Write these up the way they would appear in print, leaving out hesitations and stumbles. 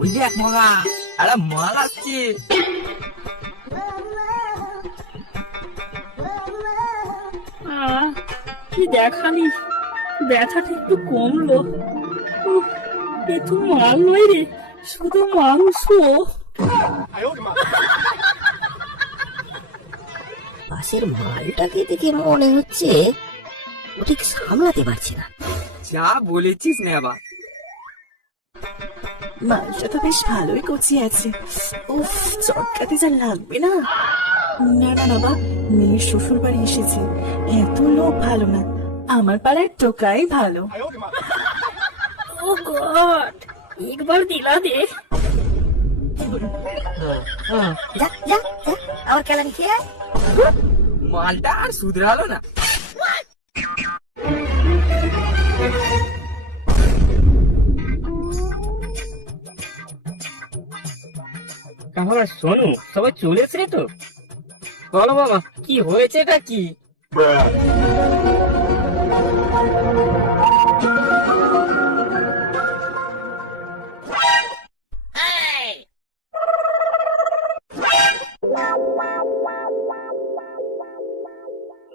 ওই দেখ মগা, আরে মাল আসছে। কি দেখালি, ব্যথাটা একটু কমলো। উফ, এ তো মাল নয় রে, শুধু মাংস। পাশের মালটাকে দেখে মনে হচ্ছে ও ঠিক সামলাতে পারছে না। যা বলেছিস নেবা। মাংসটা তো বেশ ভালোই কচি আছে। উফ, চটকাতে যা লাগবে না। না না বাবা, মেয়ের শ্বশুর বাড়ি এসেছে, এত লোক ভালো না, আমার পাড়ার টোকাই ভালো। ও গড, একবার দিলা দে। যা যা যা, আমার কেলান খেয়ে মালটা আর শুধরালো না। বাবা শোনো, সবাই চলে এসে তো? বলো বাবা, কি হয়েছে, এটা কি?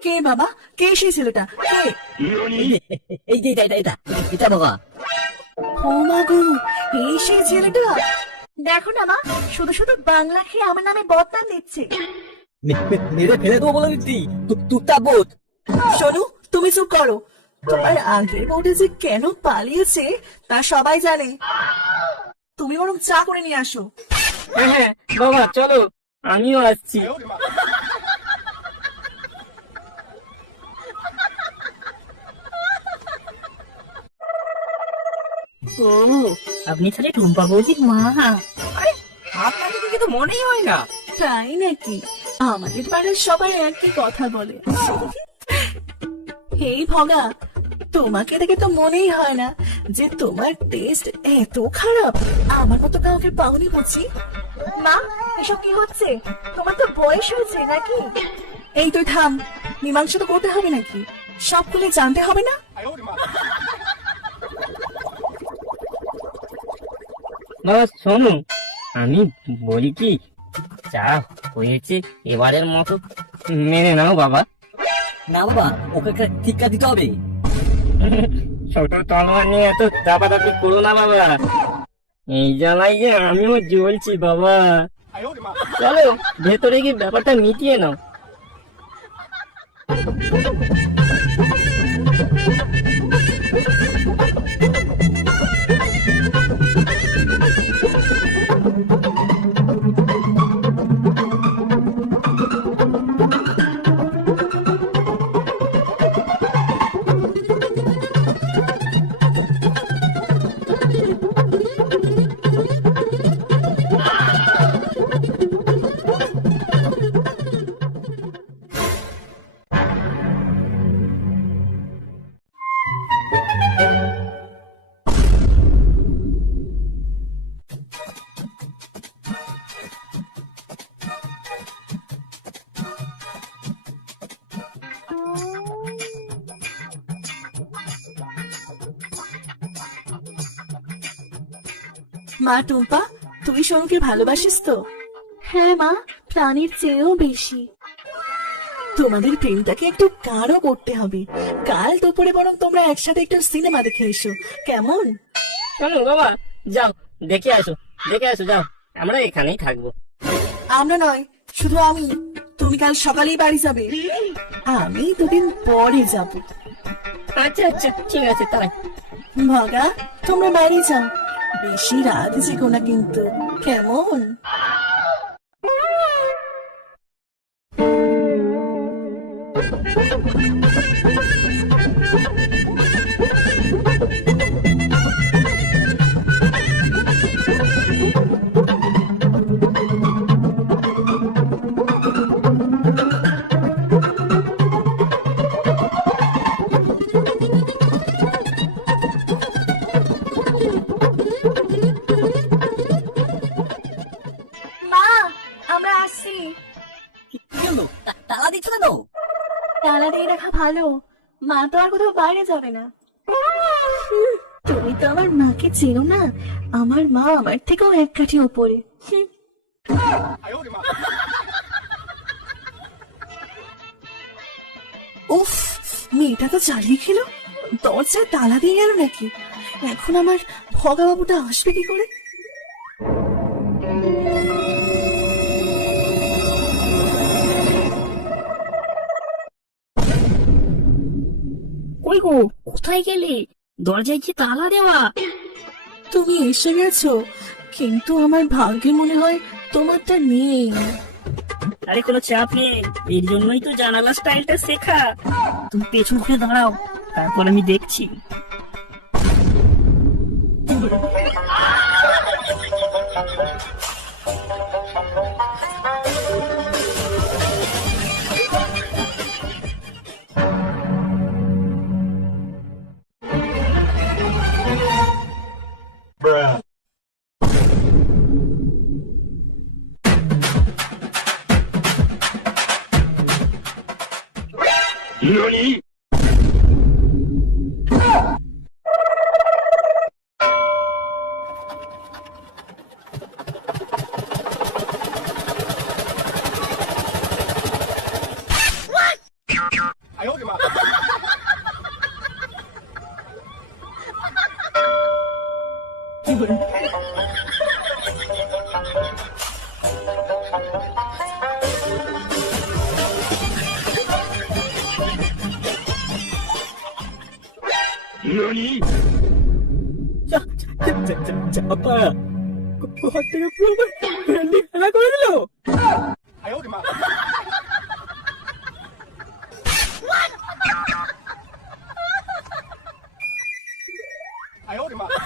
কে বাবা, কে সেই ছেলেটা, কে? এই যে এটা বাবা। ও মা গো, এই সেই ছেলেটা। দেখো না মা, শুধু শুধু বাংলা খেয়ে আমার নামে বদনাম দিচ্ছে। মেরে ফেলে দেবো বলে দিচ্ছি, তুই বোধ। শোনো, তুমি চুপ করো। তোমার আগের বউটা যে কেন পালিয়েছে তা সবাই জানে। তুমি বরং চা করে নিয়ে আসো। হ্যাঁ হ্যাঁ বাবা, চলো, আমিও আসছি। ও, আপনি তাহলে টুম্পা বৌদির মা? আরে আপনাকে দেখে তো মনেই হয় না। তাই নাকি? আমাদের পাড়ার সবাই একই কথা বলে। হেই ভগা, তোমাকে দেখে তো মনেই হয় না যে তোমার টেস্ট এত খারাপ। আমার মতো কাউকে পাওনি বুঝি? মা, এসব কি হচ্ছে? তোমার তো বয়স হয়েছে নাকি? এই তুই থাম, মীমাংসা তো করতে হবে নাকি? সবগুলো জানতে হবে না? বাবা শোনো, আমি বলি কি, যা হয়েছে এবারের মতো মেনে নাও বাবা। না বাবা, ওকে একটা টিক্কা দিতে হবে। ছোট তলোয়ার নিয়ে এত দাপাদাপি করো না বাবা, এই জ্বালাই যে আমিও জ্বলছি বাবা। চলো ভেতরে গিয়ে ব্যাপারটা মিটিয়ে নাও। মা টুম্পা, তুই সোনুকে ভালোবাসিস তো? হ্যাঁ মা, প্রাণীর চেয়েও বেশি। তোমাদের প্রেমটাকে একটু গাঢ় করতে হবে। কাল দুপুরে বরং তোমরা একসাথে একটু সিনেমা দেখে এসো, কেমন? শোনো বাবা, যাও দেখে আসো, যাও, আমরা এখানেই থাকবো। আমরা নয়, শুধু আমি। তুমি কাল সকালেই বাড়ি যাবে, আমি দুদিন পরে যাব। আচ্ছা আচ্ছা, ঠিক আছে তাই। মগা, তোমরা বাড়ি যাও, বেশি রাত জেগো না কিন্তু, কেমন? মা, আমরা আসছি। তালা দিচ্ছ কেন? তালা দিয়ে রাখা ভালো, মা তো আর কোথাও বাইরে যাবে না। তুমি তো আমার মাকে চেনো না, আমার মা আমার থেকেও এক কাঠি ওপরে। হুম। উফ, মেয়েটা তো চালিয়ে খেলো, দরজায় তালা দিয়ে গেল নাকি? এখন আমার ভগা বাবুটা আসবে কি করে? কই গো, কোথায় গেলে? দরজায় কি তালা দেওয়া? তুমি এসে গেছো, কিন্তু আমার ভাগ্যে মনে হয় তোমারটা নেই। আরে কোনো চাপ নেই, এর জন্যই তো জানালা স্টাইলটা শেখা। তুমি পেছন ঘুরে দাঁড়াও, তারপর আমি দেখছি। চাপা ঘর থেকে পুরো ভেন্ডি খেলা করে দিল।